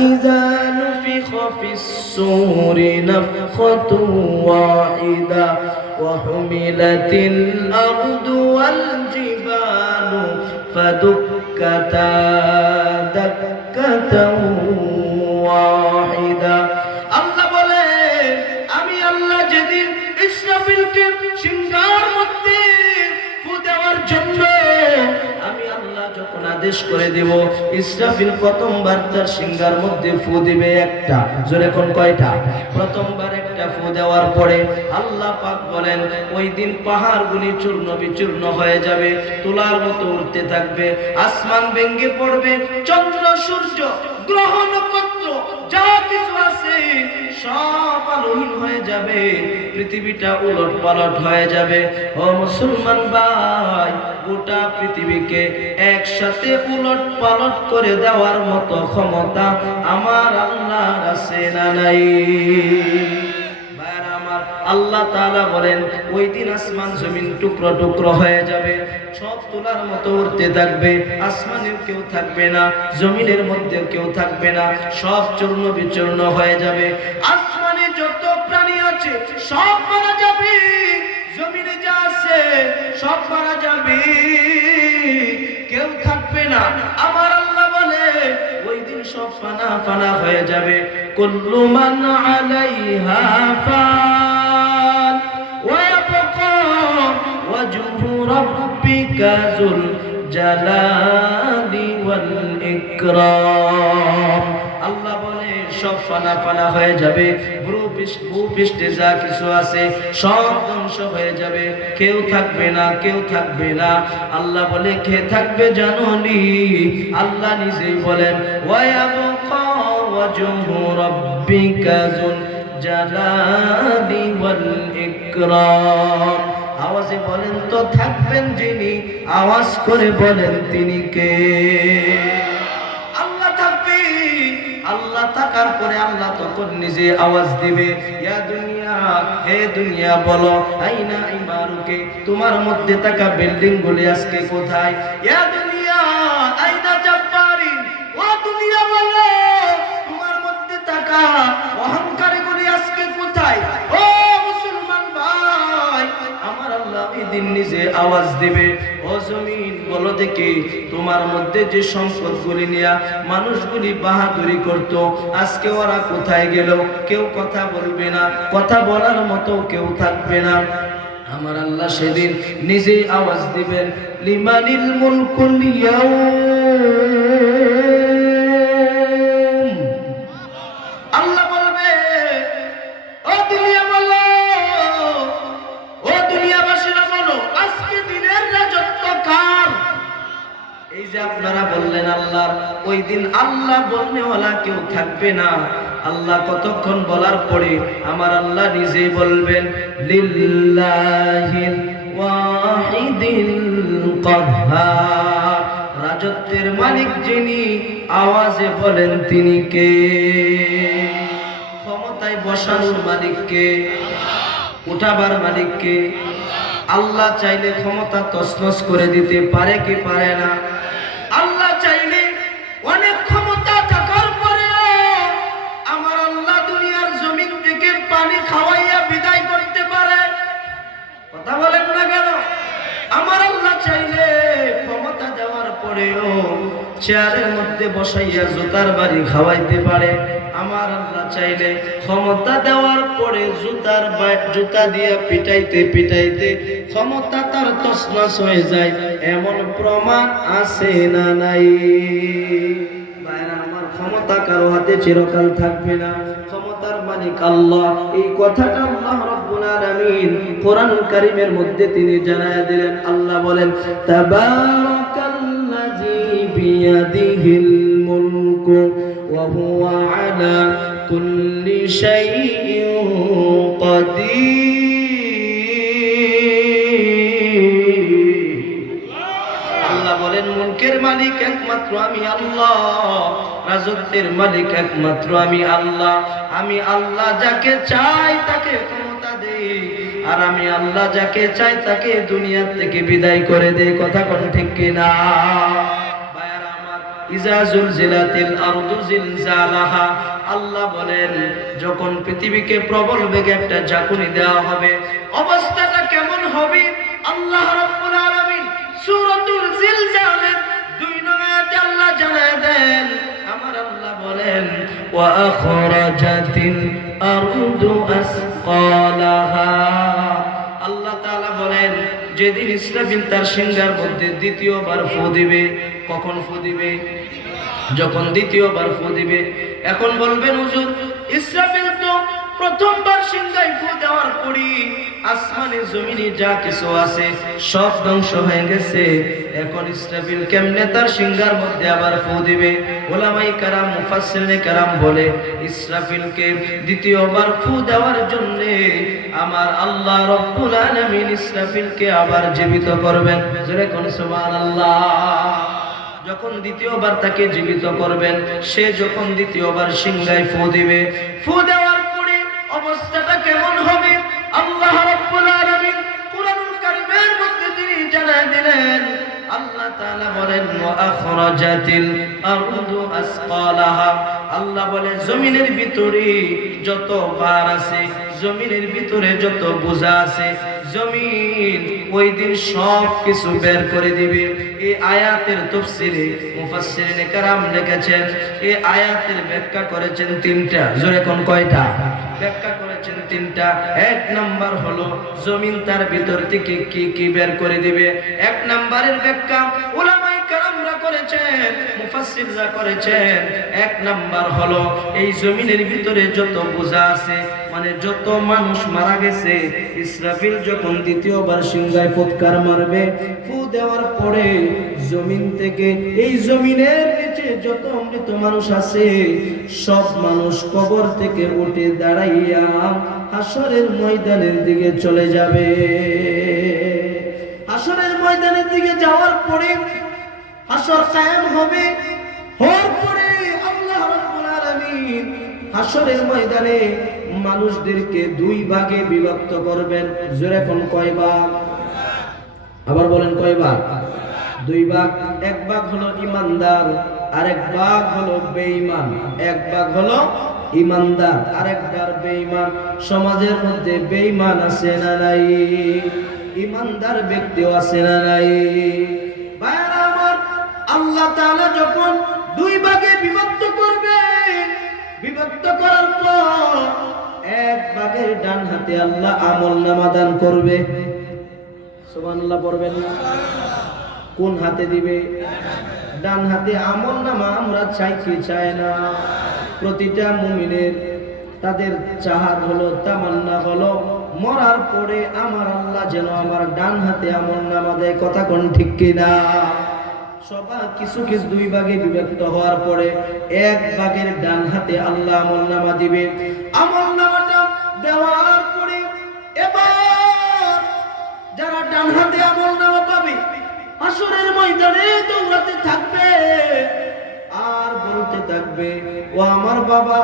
فإذا نفخ في الصور نفخة واحدة وحملت الأرض والجبال فدكتا دكة واحدة الله بولين أمي الله جديد إسرافيل كيف شنغان আদেশ করে দেব। ইসরাফিল প্রথমবার তার সিংহার মধ্যে ফু দিবে একটা। জোরে কোন কয়টা? প্রথমবার একটা ফু দেওয়ার পরে আল্লাহ পাক বলেন, ওই দিন পাহাড়গুলি চূর্ণ বিচূর্ণ হয়ে যাবে, তোলার মতো উঠতে থাকবে, আসমান ভেঙ্গে পড়বে, চন্দ্র সূর্য গ্রহ নক্ষত্র যা কিছু আছে, সব আলোহীন হয়ে যাবে। পৃথিবীটা উলট পালট হয়ে যাবে। ও মুসলমান ভাই, গোটা পৃথিবীকে একসাথে উলট পালট করে দেওয়ার মতো ক্ষমতা আমার আল্লাহর আছে না নাই? আল্লাহ তাআলা বলেন, ওই দিন আসমান জমিন টুকরো টুকরো হয়ে যাবে, সব তোলার মতো উঠতে থাকবে আসমানের কেউ থাকবে না, জমিনের মধ্যে কেউ থাকবে না, সব চূর্ণ বিচূর্ণ হয়ে যাবে। আসমানে যত প্রাণী আছে, সব মারা যাবে, জমিনে যা আছে, সব মারা যাবে। কেউ থাকবে না। আমার আল্লাহ বলে, ওই দিন সব ফানা ফানা হয়ে যাবে। কুল্লু মান আলাইহা ফান যুল জালালি ওয়াল ইকরাম আল্লাহ বলে, সব ফানা ফানা হয়ে যাবে, ভূপৃষ্ঠে যা কিছু আছে সব ধ্বংস হয়ে যাবে। কেউ থাকবে না, কেউ থাকবে না। আল্লাহ বলে, কে থাকবে জাননি? আল্লাহ নিজেই বলেন, ওয়ায়াবকা ওয়াজহু রাব্বিকা যুল জালালি ওয়াল ইকরাম আওয়াজে বলেন তো, থাকবেন যিনি, আওয়াজ করে বলেন তিনি কে? আল্লাহ থাকবে, আল্লাহ থাকার পরে আল্লাহ তখন নিজে আওয়াজ দিবে, ইয়া দুনিয়া, হে দুনিয়া, বলো, আইনা ইমারুকে, তোমার মধ্যে থাকা বিল্ডিং গুলি আজকে কোথায়? ইয়া দুনিয়া, আইনা জাব্বারিন, ও দুনিয়া, বলো, তোমার মধ্যে থাকা আওয়াজ দিবে, ও জমিন, বলো দেখি তোমার মধ্যে যে সম্পদগুলি নিয়া মানুষগুলি বাহাদুরি করত, আজকে ওরা কোথায় গেল? কেউ কথা বলবে না, কথা বলার মতো কেউ থাকবে না। আমার আল্লাহ সেদিন নিজেই আওয়াজ দিবেন, লিমানিল মুলকুল ইয়াউম। আল্লাহ বলনে ওলা কেউ থাকবে না। আল্লাহ কতক্ষণ বলার পরে আমার আল্লাহ নিজেই বলবেন, লিল্লাহিল ওয়াহিদিল রাজত্বের মালিক যিনি, আওয়াজে বলেন তিনি কে? ক্ষমতায় বসানোর মালিককে উঠাবার মালিককে আল্লাহ চাইলে ক্ষমতা তসনস করে দিতে পারে কি পারে না? চেয়ারের মধ্যে বসাইয়া জুতার বাড়ি খাওয়াইতে পারে। আমার আল্লাহ চাইলে ক্ষমতা দেওয়ার পরে জুতার জুতা দিয়ে পিটাইতে পিটাইতে ক্ষমতা তার তসনস হয়ে যায়। এমন প্রমাণ আছে না নাই? আমার ক্ষমতা কারও হাতে চিরকাল থাকবে না। ক্ষমতার মালিক আল্লাহ। এই কথাটা আল্লাহ রাব্বুল আলামিন কোরআনুল কারীমের মধ্যে তিনি জানায়া দিলেন। আল্লাহ বলেন তাবারাকাল্লাযী মুলকু ওয়া হুয়া আলা কুল্লি শাইইন কাদির আল্লাহ বলেন, মুলকের মালিক একমাত্র আমি আল্লাহ, রাজত্বের মালিক একমাত্র আমি আল্লাহ। আমি আল্লাহ যাকে চাই তাকে ক্ষমতা দেই, আর আমি আল্লাহ যাকে চাই তাকে দুনিয়ার থেকে বিদায় করে দেই। কথা কোন ঠিক কিনা? ইজা জুলজিলাতিল আরদু জিলজালাহা, আল্লাহ বলেন, যখন পৃথিবীকে প্রবল বেগে একটা ঝাঁকুনি দেওয়া হবে, অবস্থাটা কেমন হবে? আল্লাহ রাব্বুল আলামিন আল্লাহ জানায় দেন, আমার আল্লাহ বলেন যেদিন ইসরাফিল তার সিংহার মধ্যে দ্বিতীয়বার ফু দিবে, কখন ফু দিবে? যখন দ্বিতীয়বার ফু দিবে, এখন বলবেন, হুজুর, ইসরাফিল প্রথমবার সিংহায় ফু দেওয়ার পরই আসমানে, জমিনে যা কিছু আছে সব ধ্বংস হয়ে গেছে। এখন ইসরাফিল কেমনে তার সিংহার মধ্যে আবার ফু দিবে? ওলামাই কারাম, মুফাসসিরিনে কারাম বলে, ইসরাফিলকে দ্বিতীয়বার ফু দেওয়ার জন্য আমার আল্লাহ রব্বুল আলামিন ইসরাফিলকে আবার জীবিত করবেন। জোরে কোন সুবহানাল্লাহ। যখন দ্বিতীয়বার তাকে জীবিত করবেন, সে যখন দ্বিতীয়বার সিংহায় ফু দিবে, ফু দেওয়ার পরে অবস্থাটা কেমন হবে? আল্লাহ রাব্বুল আলামিন কুরআনুল কারীমের মধ্যে তিনি জানায় দিলেন। আল্লাহ তাআলা বলেন, ওয়া আখরাজাতিল আরদু আসকালাহা। আল্লাহ বলে, জমিনের ভিতরে যত ভার আছে, জমিনের ভিতরে যত বোঝা আছে জমিন, ওই দিন সব কিছু বের করে দিবে। এই আয়াতের তফসিরে মুফাসসিরিনে কারাম লিখেছেন, এই আয়াতের ব্যাখ্যা করেছেন তিনটা। জোরে কোন কয়টা? ব্যাখ্যা করেছেন তিনটা। এক নাম্বার হলো, জমিন তার ভিতর থেকে কি কি বের করে দিবে? এক নাম্বারের ব্যাখ্যা উলামাই কারামরা করেছেন, মুফাসসিররা করেছেন। এক নাম্বার হলো, এই জমিনের ভিতরে যত বোঝা আছে মানে যত মানুষ মারা গেছে, ইসরাফিল যখন দ্বিতীয়বার সিংহায় ফুৎকার মারবে, ফু দেওয়ার পরে জমিন থেকে এই জমিনের নিচে যত মৃত মানুষ আছে, সব মানুষ কবর থেকে উঠে দাঁড়াইয়া আসরের ময়দানের দিকে চলে যাবে। আসরের ময়দানের দিকে যাওয়ার পরে হাসর কায়েম হবে হাসরের ময়দানে মানুষদেরকে দুই ভাগে বিভক্ত করবেন। জোরে কোন কয় ভাগ? আবার বলেন কয় ভাগ? দুই ভাগ। এক ভাগ হলো ইমানদার, আরেক ভাগ হলো বেঈমান। এক ভাগ হলো ইমানদার, আরেক ভাগ বেঈমান। সমাজের মধ্যে বেঈমান আছে না নাই? ইমানদার ব্যক্তিও আছে না নাই? ভাইরা আমার আল্লাহ তাআলা যখন দুই ভাগে বিভক্ত ভাগের ডান হাতে আল্লাহ আমল নামা দান করবে। সুবহানাল্লাহ পড়বেন না। কোন হাতে দিবে? ডান হাতে আমল নামা আমরা চাই কি চাই না। প্রতিটা মুমিনের তাদের চাহার হলো, তামান্না হলো, মরার পরে আমার আল্লাহ যেন আমার ডান হাতে আমল নামা দেয়। কথা কোন ঠিক কিনা সবার কিছু কিছু দুই ভাগে বিভক্ত হওয়ার পরে এক ভাগের ডান হাতে আল্লাহ আমল নামা দিবে। আমল ডান হাতে আমল নামা পাবে। আসরের ময়দানে দৌড়াতে থাকবে। আর বলতে থাকবে, ও আমার বাবা,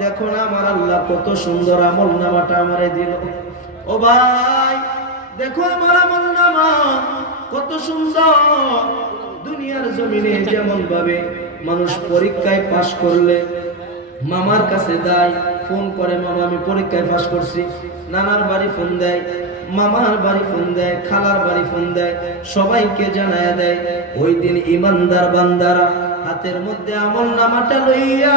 দেখো না আমার আল্লাহ কত সুন্দর আমল নামাটা আমারে দিল। ও ভাই, দেখো আমার আমল নামা কত সুন্দর। দুনিয়ার জমিনে যেমন ভাবে মানুষ পরীক্ষায় পাশ করলে মামার কাছে দেয় ফোন করে, মামা, আমি পরীক্ষায় পাশ করছি। নানার বাড়ি ফোন দেয় মামার বাড়ি ফোন দেয়, খালার বাড়ি ফোন দেয়, সবাইকে জানায় দেয়, ওই দিন ইমানদার বান্দারা হাতের মধ্যে আমল নামাটা লইয়া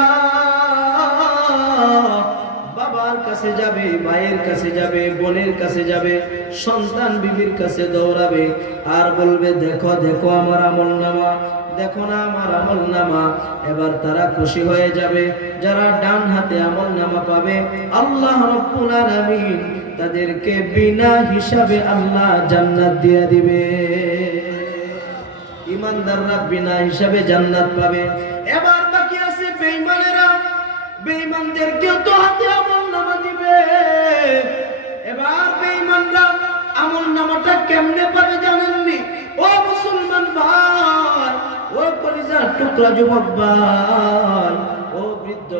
বাবার কাছে যাবে মায়ের কাছে যাবে, বোনের কাছে যাবে, সন্তান বিবির কাছে দৌড়াবে আর বলবে, দেখো দেখো আমার আমল নামা, দেখো না আমার আমল নামা। এবার তারা খুশি হয়ে যাবে, যারা ডান হাতে আমল নামা পাবে, আল্লাহ রব্বুল আলামিন তাদেরকে বিনা হিসাবে আল্লাহ জান্নাত দিয়ে দিবে। ইমানদাররা বিনা হিসাবে জান্নাত পাবে। এবার বাকি আছে বেঈমানেরা। বেঈমানদেরকেও তো হাতে আমল নামা দিবে। এবার বেঈমানরা আমল নামাটা কেমনে পাবে জানেননি? ও মুসলমান ভাই, ও কলিজার টুকরা যুবক ভাই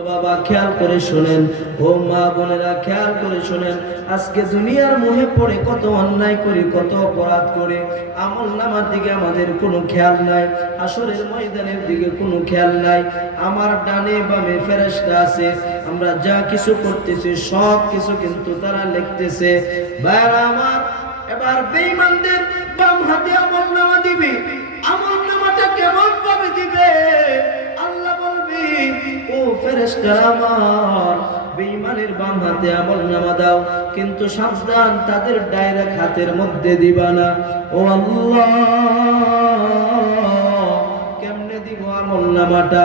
বাবা, খেয়াল করে শোনেন। ও মা বোনেরা, খেয়াল করে শোনেন। আজকে দুনিয়ার মোহে পড়ে কত অন্যায় করি, কত অপরাধ করে। আমল নামার দিকে আমাদের কোনো খেয়াল নাই। আসরের ময়দানের দিকে কোনো খেয়াল নাই। আমার ডানে বামে ফেরেশতা আছে। আমরা যা কিছু করতেছি, সব কিছু কিন্তু তারা লিখতেছে। ভাইরা আমার, এবার বেঈমানদের বাম হাতে আমল নামা দিবে। ও আমার, বেঈমানের বাম হাতে আমল নামা দাও, কিন্তু সাবধান, তাদের ডাইরেক্ট হাতের মধ্যে দিবা না। ও আল্লাহ, কেমনে দিব আমল নামাটা?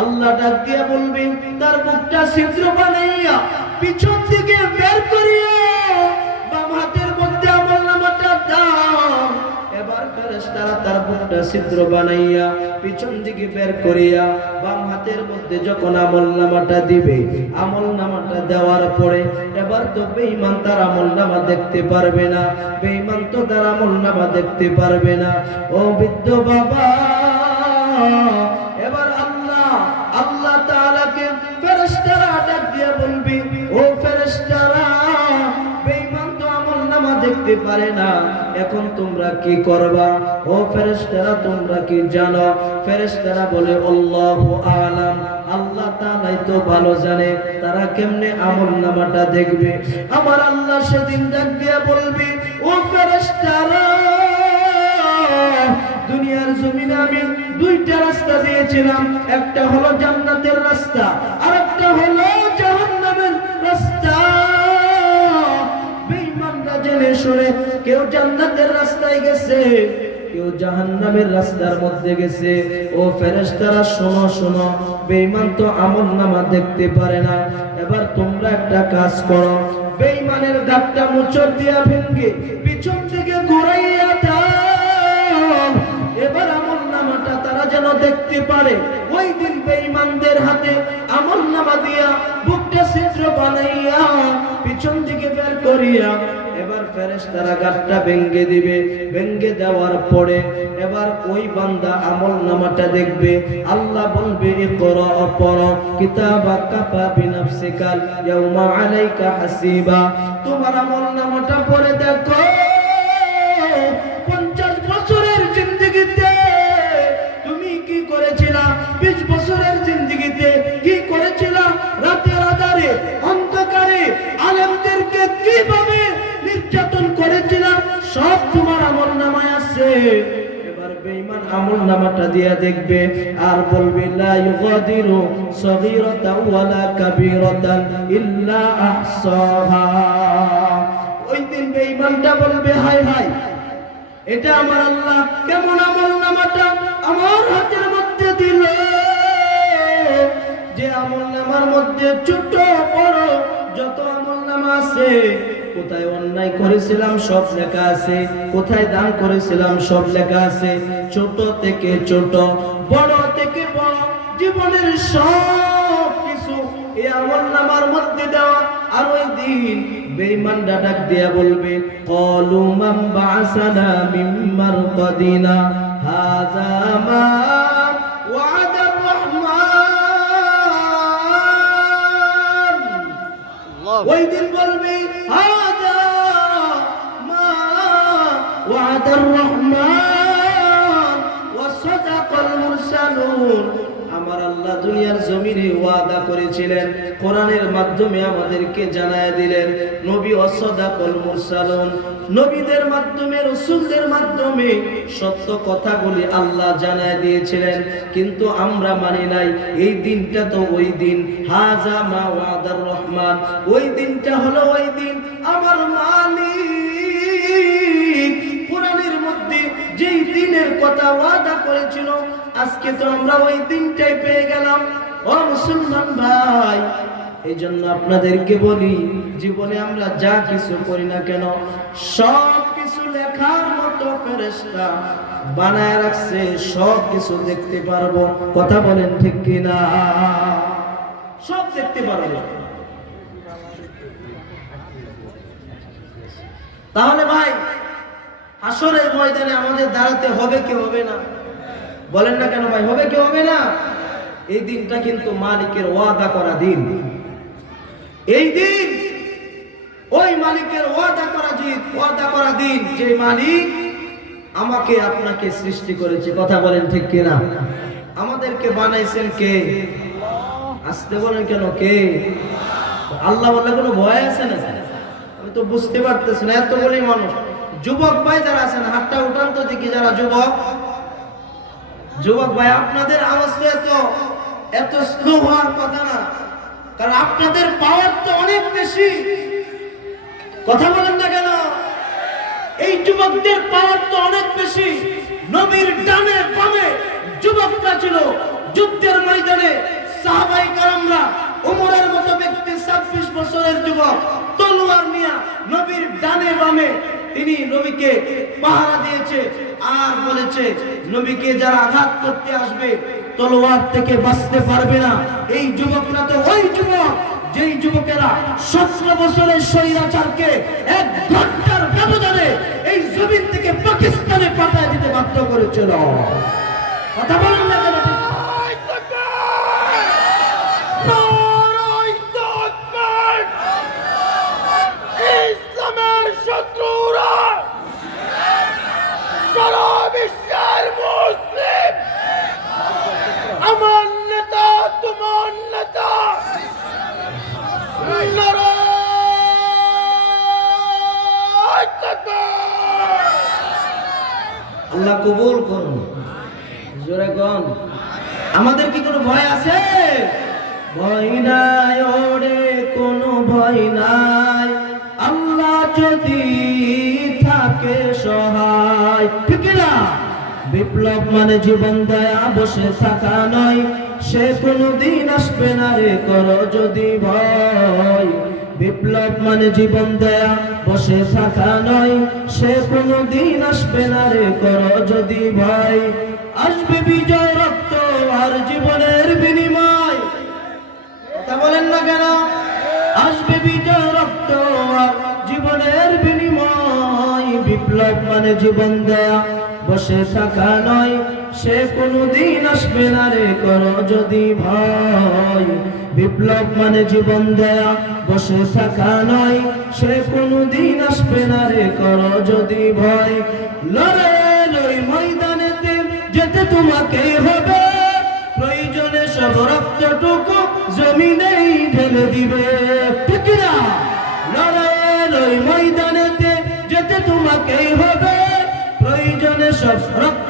আল্লাহ ডাক দিয়া বলবে, তার মুখটা ছিদ্র বানাইয়া পিছন দিকে বের করিয়া বাম হাতের মধ্যে আমল নামাটা দাও। এবার ফেরেশতারা তার মুখটা ছিদ্র বানাইয়া পিছন দিকে বের করিয়া বাম হাতের মধ্যে যখন আমল নামাটা দিবে, আমল নামাটা দেওয়ার পরে এবার তো বেঈমান তার আমল নামা দেখতে পারবে না, বেঈমান তো তার আমল নামা দেখতে পারবে না। ও বৃদ্ধ বাবা পারে না। এখন তোমরা কি করবা? ও ফেরেশতারা, তোমরা কি জানো? ফেরেশতারা বলে, আল্লাহু আলাম। আল্লাহ তাআলাই তো ভালো জানে, তারা কেমনে আমল নামাটা দেখবে? আমার আল্লাহ সেদিন ডাক দিয়ে বলবি, ও ফেরেশতারা, দুনিয়ার জমিনে আমি দুইটা রাস্তা দিয়েছিলাম। একটা হলো জান্নাতের রাস্তা আর একটা হলো কেউ জান্নাতের রাস্তায় গেছে, কেউ জাহান্নামের রাস্তার মধ্যে গেছে। ও ফেরেশতারা, শোনো শোনো, বেঈমান তো আমল নামা দেখতে পারে না। এবার তোমরা একটা কাজ করো, বেঈমানের গাতটা মোচড় দিয়া ভেঙ্গে পিছন থেকে ঘুরাইয়া দাও। এবার আমল নামাটা তারা যেন দেখতে পারে। ওই দিন বেঈমানদের হাতে আমল নামা দিয়া বুকটা ছিদ্র বানাইয়া পিছন দিকে বের করিয়া এবার গাছটা ভেঙ্গে দিবে। ভেঙ্গে দেওয়ার পরে এবার ওই বান্দা আমল নামাটা দেখবে। আল্লাহ বলবে হাসিবা। তোমার আমল নামাটা পরে দেখো। সব তোমার আমল নামায় আছে। এবার বেঈমান আমল নামাটা দিয়া দেখবে আর বলবে, লা ইউগাদিরু সগীরাতান ওয়ালা কাবীরাতান ইল্লা আহসাহা। ওই দিন বেঈমানটা বলবে, হায় হায়, এটা আমার আল্লাহ কেমন আমল নামাটা আমার হাতের মধ্যে দিল। যে আমল নামার মধ্যে ছোট বড় যত আমল নামা আছে কোথায় অন্যায় করেছিলাম সব লেখা আছে। কোথায় দান করেছিলাম সব লেখা আছে। ছোট থেকে ছোট বড় থেকে বড় জীবনের সব কিছু এই আমল নামার মধ্যে দেওয়া। আর ওই দিন বেঈমানরা ডাক দিয়া বলবে কলু মান বাসানা মিন মারকাদিনা হাযা মা ওই দিন বলবে রহমান ওয়া সাদাকাল মুরসালুন। আমার আল্লাহ দুনিয়ার জমিনে ওয়াদা করেছিলেন, কোরআনের মাধ্যমে আমাদেরকে জানায় দিলেন, নবী অসদাকল মুরসালুন। নবীদের মাধ্যমে, রসুলদের মাধ্যমে সত্য কথাগুলি আল্লাহ জানায় দিয়েছিলেন, কিন্তু আমরা মানি নাই, এই দিনটা তো ওই দিন। হাজা মা ওয়াদার রহমান, ওই দিনটা হলো ওই দিন। আমার মালিক যেই দিনের কথা ওয়াদা করেছিল, আজকে তো আমরা ওই দিনটাই পেয়ে গেলাম। ও মুসলমান ভাই এই জন্য আপনাদেরকে বলি, জীবনে আমরা যা কিছু করি না কেন, সব কিছু লেখার মতো ফেরেশতা বানায় রাখছে, সব কিছু দেখতে পারব। কথা বলেন ঠিক কিনা? সব দেখতে পারব। তাহলে ভাই আসরের ময়দানে আমাদের দাঁড়াতে হবে কি হবে না? বলেন না কেন ভাই, হবে কি হবে না? এই দিনটা কিন্তু মালিকের ওয়াদা করা দিন। এই দিন ওই মালিকের ওয়াদা করা দিন, ওয়াদা করা দিন যে মালিক আমাকে আপনাকে সৃষ্টি করেছে। কথা বলেন ঠিক কিনা? আমাদেরকে বানাইছেন কে? আসতে বলেন কেন কে? আল্লাহ বললে কোনো ভয় আছে না আমি তো বুঝতে পারতেছি না এতগুলি মানুষ। যুবক ভাই যারা আছেন, হাতটা উঠান তো দেখি যারা যুবক। যুবক ভাই, আপনাদের আওয়াজ এত এত স্লো হওয়ার কথা না। কারণ আপনাদের পাওয়ার তো অনেক বেশি। কথা বলেন না কেন? এই যুবকদের পাওয়ার তো অনেক বেশি। নবীর ডানে বামে যুবকরা ছিল। যুদ্ধের ময়দানে সাহাবাই কারামরা উমরের মতো ব্যক্তি ছাব্বিশ বছরের যুবক, তলোয়ার নিয়ে নবীর ডানে বামে তিনি নবীকে পাহারা দিয়েছে আর বলেছে, নবীকে যারা আঘাত করতে আসবে, তলোয়ার থেকে বাঁচতে পারবে না। এই যুবকরা তো ওই যুবক, যেই যুবকেরা সতেরো বছরের স্বৈরাচারকে এক ঘণ্টার ব্যবধানে এই জমিন থেকে পাকিস্তানে পাঠায় দিতে বাধ্য করেছিল। কথা বলেন না কবুল করুন। আমাদের কি কোনো ভয় আছে? ভয় নাই, ওরে, কোনো ভয় নাই। আল্লাহ যদি থাকে সহায়। ঠিক না? বিপ্লব মানে জীবন দয়া, বসে থাকা নয়। সে কোনো দিন আসবে না রে, করো যদি ভয়। বিপ্লব মানে জীবন দেয়া। বসে থাকা নয়, সে কোনো দিন আসবে না রে, করো যদি ভাই আসবে বিজয় রক্ত আর জীবনের বিনিময়। কথা বলেন না কেন? আসবে বিজয় রক্ত আর জীবনের বিনিময়। বিপ্লব মানে জীবন দেয়া। বসে থাকা নয় সে কোনো দিন আসবে না রে করো যদি ভয়। বিপ্লব মানে জীবন দেয়া, বসে থাকা নয়। সে কোনো দিন আসবে না রে করো যদি ভয়। লড়ে লই ময়দানেতে যেতে তোমাকে হবে। প্রয়োজনে সব রক্তটুকু জমিনেই ঢেলে দিবে। ঠিক না? লড়াইয়ের ওই ময়দানেতে যেতে তোমাকেই হবে। প্রয়োজনে সব দিবে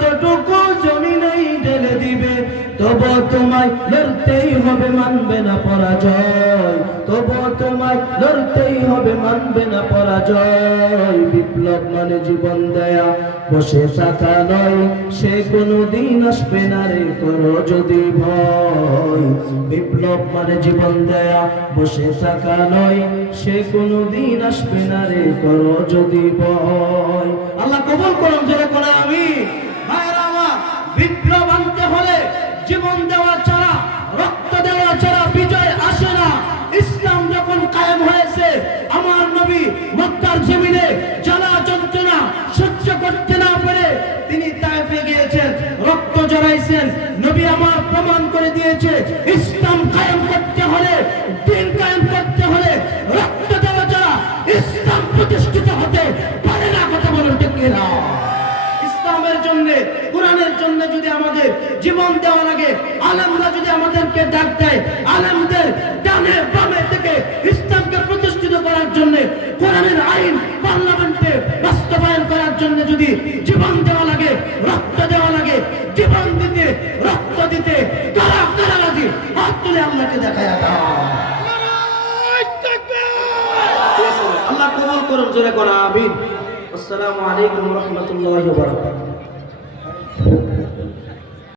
তবু তোমায় লড়তেই হবে, মানবে না পরাজয়। তবু তোমায় লড়তেই হবে, মানবে না পরাজয়। বিপ্লব মানে জীবন দেয়া, বসে থাকা নয়, সে কোনো দিন আসবে না রে করো যদি ভয়। বিপ্লব মানে জীবন দেয়া, বসে থাকা নয়, সে কোনো দিন আসবে না রে করো যদি ভয়। আল্লাহ কবুল করুন, জোরে করে আমি করে দিয়েছে। ইসলাম কায়েম করতে হলে, দিন কায়েম করতে হলে রক্ত দেওয়া ছাড়া ইসলাম প্রতিষ্ঠিত হতে পারে না, কথা বলুন কিনা? ইসলামের জন্য, কোরআনের জন্য যদি আমাদের জীবন দেওয়া লাগে, আলেমরা যদি আমাদেরকে ডাক দেয়, আলেমদের ডানে বামে থেকে ইসলামকে প্রতিষ্ঠিত করার জন্য কোরআনের আইন পার্লামেন্টে বাস্তবায়ন করার জন্য যদি জীবন দেওয়া লাগে, রক্ত দেওয়া লাগে, জীবন দিতে, রক্ত দিতে হাত তুলে আল্লাহকে আল্লাহ করুন, জোরে করা আমিন। আসসালামু আলাইকুম রহমতুল্লাহ